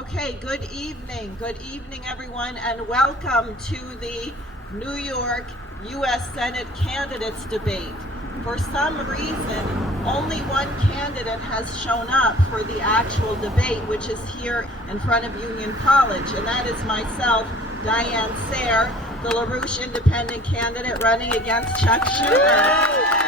Okay, good evening, everyone, and welcome to the New York U.S. Senate candidates debate. For some reason, only one candidate has shown up for the actual debate, which is here in front of Union College, and that is myself, Diane Sayre, the LaRouche independent candidate running against Chuck Schumer.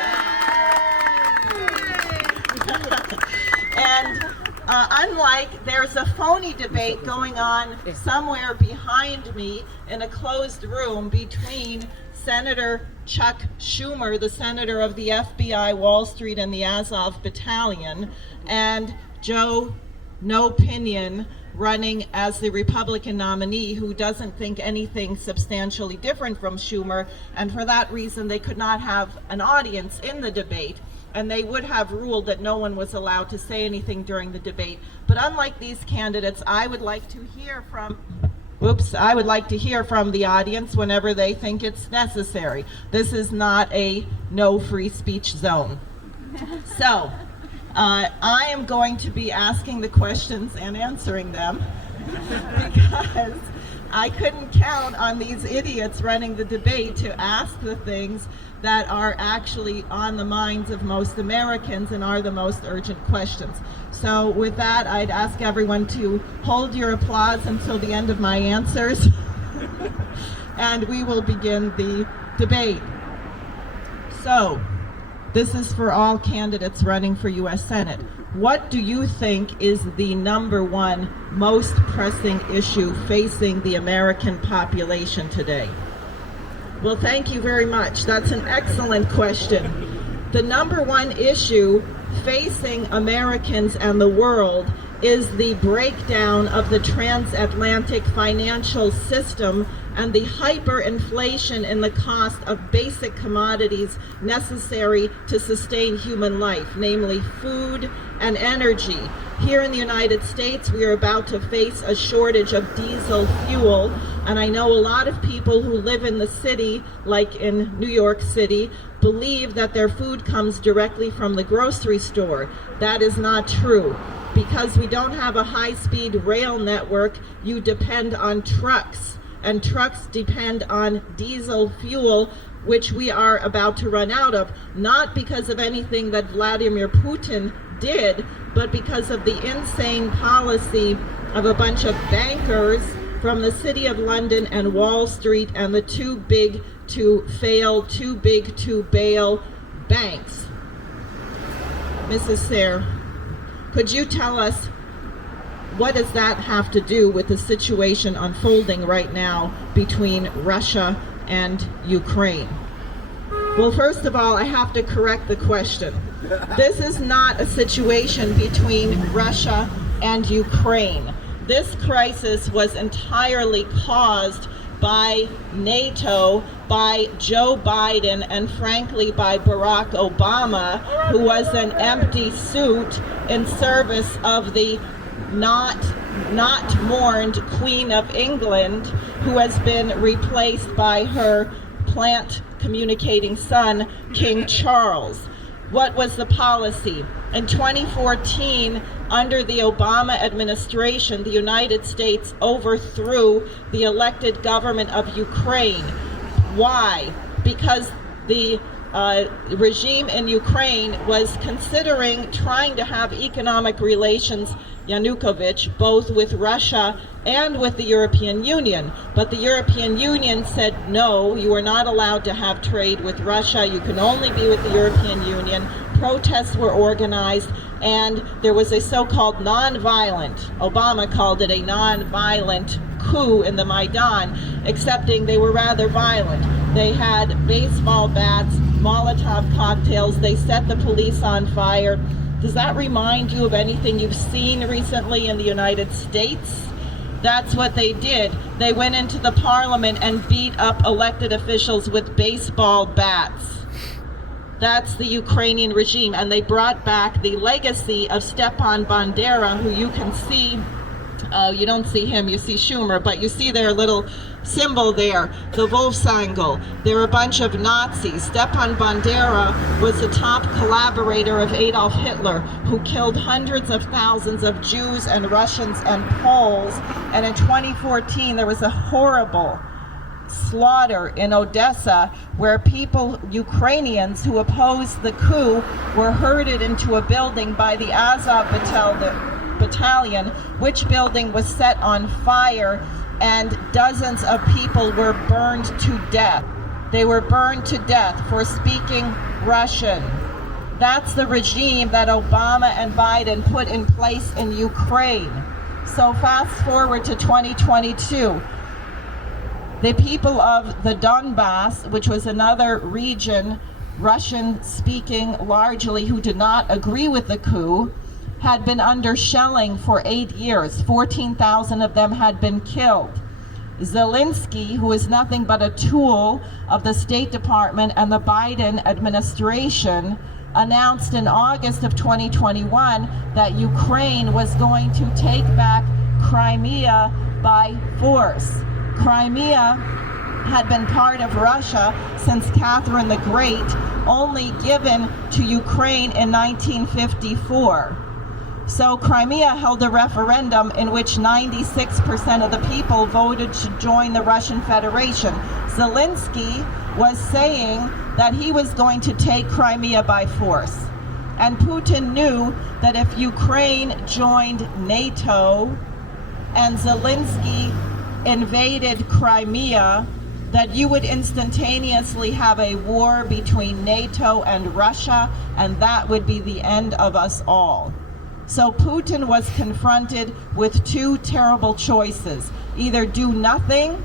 And unlike, there's a phony debate going on somewhere behind me in a closed room between Senator Chuck Schumer, the senator of the FBI, Wall Street, and the Azov Battalion, and Joe No Pinion running as the Republican nominee, who doesn't think anything substantially different from Schumer, and for that reason they could not have an audience in the debate, and they would have ruled that no one was allowed to say anything during the debate. But unlike these candidates, I would like to hear from the audience whenever they think it's necessary. This is not a no free speech zone. So, I am going to be asking the questions and answering them because I couldn't count on these idiots running the debate to ask the things that are actually on the minds of most Americans and are the most urgent questions. So with that, I'd ask everyone to hold your applause until the end of my answers, and we will begin the debate. So, this is for all candidates running for U.S. Senate. What do you think is the number one most pressing issue facing the American population today? Well, thank you very much. That's an excellent question. The number one issue facing Americans and the world is the breakdown of the transatlantic financial system and the hyperinflation in the cost of basic commodities necessary to sustain human life, namely food and energy. Here in the United States, we are about to face a shortage of diesel fuel, and I know a lot of people who live in the city, like in New York City, believe that their food comes directly from the grocery store. That is not true. Because we don't have a high-speed rail network, you depend on trucks, and trucks depend on diesel fuel, which we are about to run out of, not because of anything that Vladimir Putin did, but because of the insane policy of a bunch of bankers from the City of London and Wall Street and the too big to fail, too big to bail banks. Mrs. Sayre, could you tell us, what does that have to do with the situation unfolding right now between Russia and Ukraine? Well, first of all, I have to correct the question. This is not a situation between Russia and Ukraine. This crisis was entirely caused by NATO, by Joe Biden, and frankly by Barack Obama, who was an empty suit in service of the not mourned Queen of England, who has been replaced by her plant communicating son, King Charles. What was the policy? In 2014, under the Obama administration, the United States overthrew the elected government of Ukraine. Why? Because the regime in Ukraine was considering trying to have economic relations, Yanukovych, both with Russia and with the European Union. But the European Union said, no, you are not allowed to have trade with Russia. You can only be with the European Union. Protests were organized, and there was a so-called non-violent, Obama called it a non-violent coup in the Maidan, excepting they were rather violent. They had baseball bats, Molotov cocktails, they set the police on fire. Does that remind you of anything you've seen recently in the United States? That's what they did. They went into the parliament and beat up elected officials with baseball bats. That's the Ukrainian regime, and they brought back the legacy of Stepan Bandera, who you can see You don't see him, you see Schumer, but you see their little symbol there, the Wolfsangel. They're a bunch of Nazis. Stepan Bandera was the top collaborator of Adolf Hitler, who killed hundreds of thousands of Jews and Russians and Poles. And in 2014, there was a horrible slaughter in Odessa where people, Ukrainians who opposed the coup, were herded into a building by the Azov battalion, which building was set on fire, and dozens of people were burned to death. They were burned to death for speaking Russian. That's the regime that Obama and Biden put in place in Ukraine. So fast forward to 2022. The people of the Donbass, which was another region, Russian-speaking largely, who did not agree with the coup, had been under shelling for 8 years. 14,000 of them had been killed. Zelensky, who is nothing but a tool of the State Department and the Biden administration, announced in August of 2021 that Ukraine was going to take back Crimea by force. Crimea had been part of Russia since Catherine the Great, only given to Ukraine in 1954. So Crimea held a referendum in which 96% of the people voted to join the Russian Federation. Zelensky was saying that he was going to take Crimea by force. And Putin knew that if Ukraine joined NATO and Zelensky invaded Crimea, that you would instantaneously have a war between NATO and Russia, and that would be the end of us all. So Putin was confronted with two terrible choices: either do nothing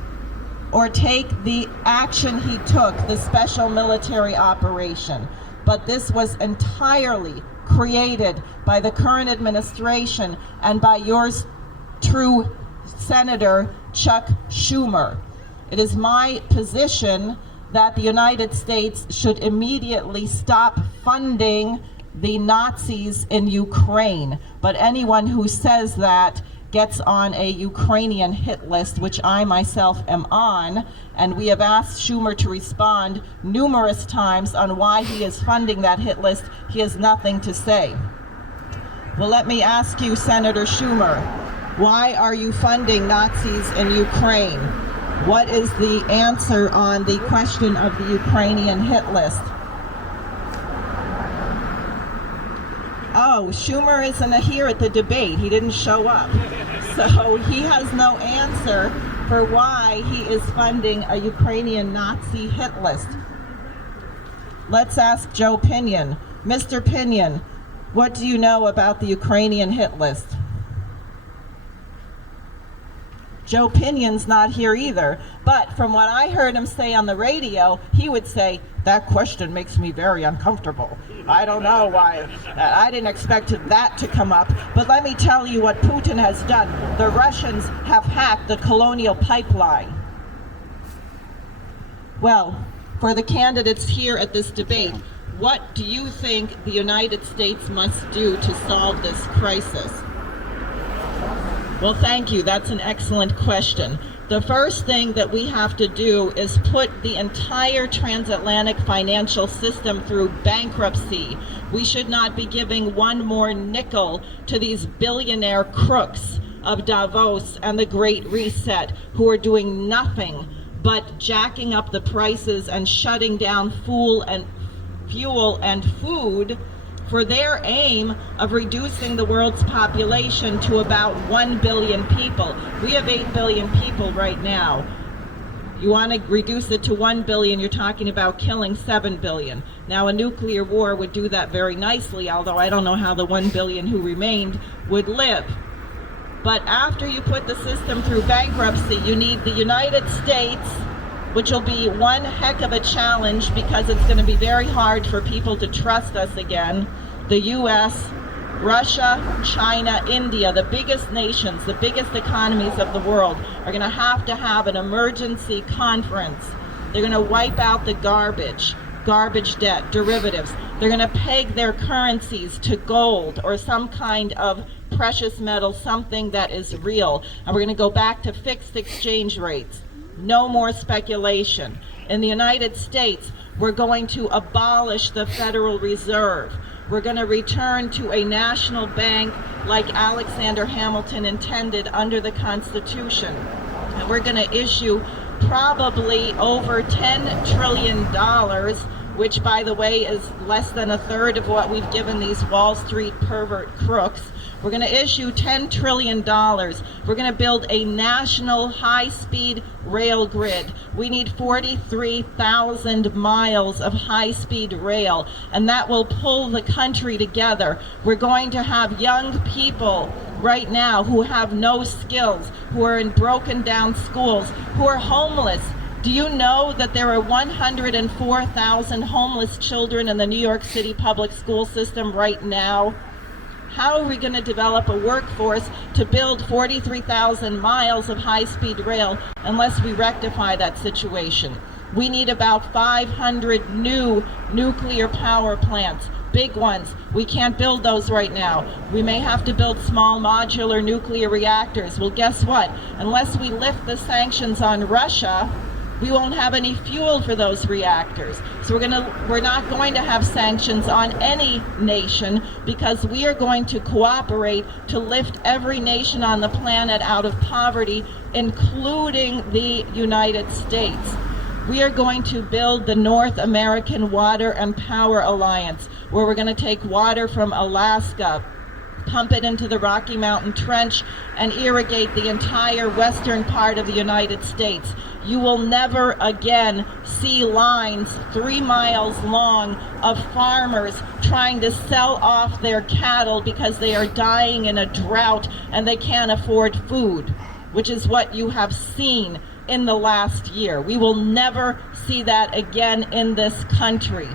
or take the action he took, the special military operation. But this was entirely created by the current administration and by yours true Senator Chuck Schumer. It is my position that the United States should immediately stop funding the Nazis in Ukraine. But anyone who says that gets on a Ukrainian hit list, which I myself am on, and we have asked Schumer to respond numerous times on why he is funding that hit list. He has nothing to say. Well, let me ask you, Senator Schumer, why are you funding Nazis in Ukraine? What is the answer on the question of the Ukrainian hit list? Oh, Schumer isn't here at the debate. He didn't show up. So he has no answer for why he is funding a Ukrainian Nazi hit list. Let's ask Joe Pinion. Mr. Pinion, what do you know about the Ukrainian hit list? Joe Pinion's not here either, but from what I heard him say on the radio, he would say, that question makes me very uncomfortable. I don't know why. I didn't expect that to come up, but let me tell you what Putin has done. The Russians have hacked the colonial pipeline. Well, for the candidates here at this debate, what do you think the United States must do to solve this crisis? Well, thank you. That's an excellent question. The first thing that we have to do is put the entire transatlantic financial system through bankruptcy. We should not be giving one more nickel to these billionaire crooks of Davos and the Great Reset, who are doing nothing but jacking up the prices and shutting down fuel and food for their aim of reducing the world's population to about 1 billion people. We have 8 billion people right now. You want to reduce it to 1 billion, you're talking about killing 7 billion. Now, a nuclear war would do that very nicely, although I don't know how the 1 billion who remained would live. But after you put the system through bankruptcy, you need the United States, which will be one heck of a challenge because it's going to be very hard for people to trust us again. The US, Russia, China, India, the biggest nations, the biggest economies of the world, are going to have an emergency conference. They're going to wipe out the garbage debt, derivatives. They're going to peg their currencies to gold or some kind of precious metals something that is real. And we're going to go back to fixed exchange rates. No more speculation. In the United States, we're going to abolish the Federal Reserve. We're going to return to a national bank like Alexander Hamilton intended under the Constitution. And we're going to issue probably over $10 trillion, which, by the way, is less than a third of what we've given these Wall Street pervert crooks. We're going to issue $10 trillion. We're going to build a national high-speed rail grid. We need 43,000 miles of high-speed rail, and that will pull the country together. We're going to have young people right now who have no skills, who are in broken down schools, who are homeless. Do you know that there are 104,000 homeless children in the New York City public school system right now? How are we going to develop a workforce to build 43,000 miles of high-speed rail unless we rectify that situation? We need about 500 new nuclear power plants, big ones. We can't build those right now. We may have to build small modular nuclear reactors. Well, guess what? Unless we lift the sanctions on Russia, we won't have any fuel for those reactors. So we're not going to have sanctions on any nation, because we are going to cooperate to lift every nation on the planet out of poverty, including the United States. We are going to build the North American Water and Power Alliance, where we're going to take water from Alaska, pump it into the Rocky Mountain Trench, and irrigate the entire western part of the United States. You will never again see lines 3 miles long of farmers trying to sell off their cattle because they are dying in a drought and they can't afford food, which is what you have seen in the last year. We will never see that again in this country.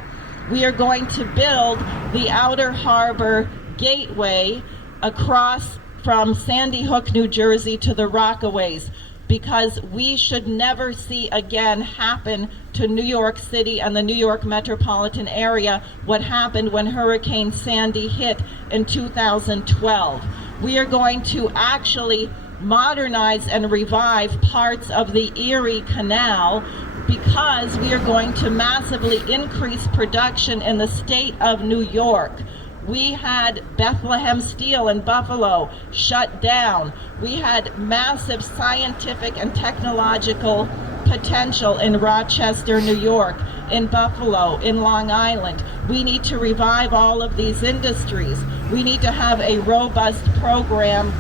We are going to build the Outer Harbor Gateway across from Sandy Hook, New Jersey to the Rockaways, because we should never see again happen to New York City and the New York metropolitan area what happened when Hurricane Sandy hit in 2012. We are going to actually modernize and revive parts of the Erie Canal, because we are going to massively increase production in the state of New York. We had Bethlehem Steel in Buffalo shut down. We had massive scientific and technological potential in Rochester, New York, in Buffalo, in Long Island. We need to revive all of these industries. We need to have a robust program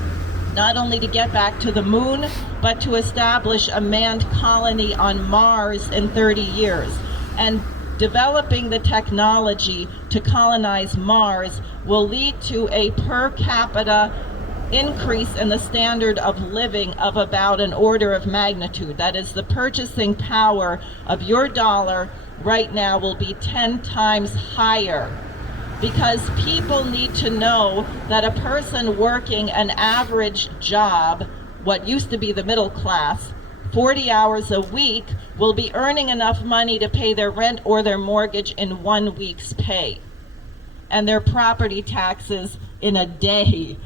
not only to get back to the moon, but to establish a manned colony on Mars in 30 years. And developing the technology to colonize Mars will lead to a per capita increase in the standard of living of about an order of magnitude. That is, the purchasing power of your dollar right now will be 10 times higher, because people need to know that a person working an average job, what used to be the middle class, 40 hours a week, will be earning enough money to pay their rent or their mortgage in 1 week's pay, and their property taxes in a day.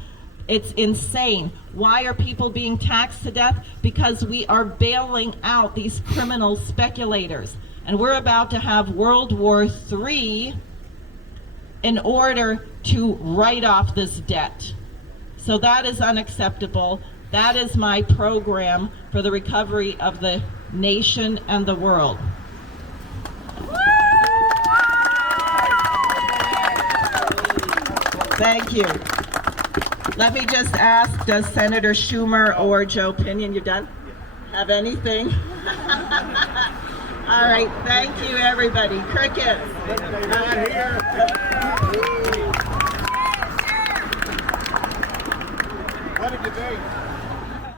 It's insane. Why are people being taxed to death? Because we are bailing out these criminal speculators, and we're about to have World War III in order to write off this debt. So that is unacceptable. That is my program for the recovery of the nation and the world. Thank you. Let me just ask, does Senator Schumer or Joe Pinion, you done? Have anything? All right, thank you everybody. Crickets. What a debate.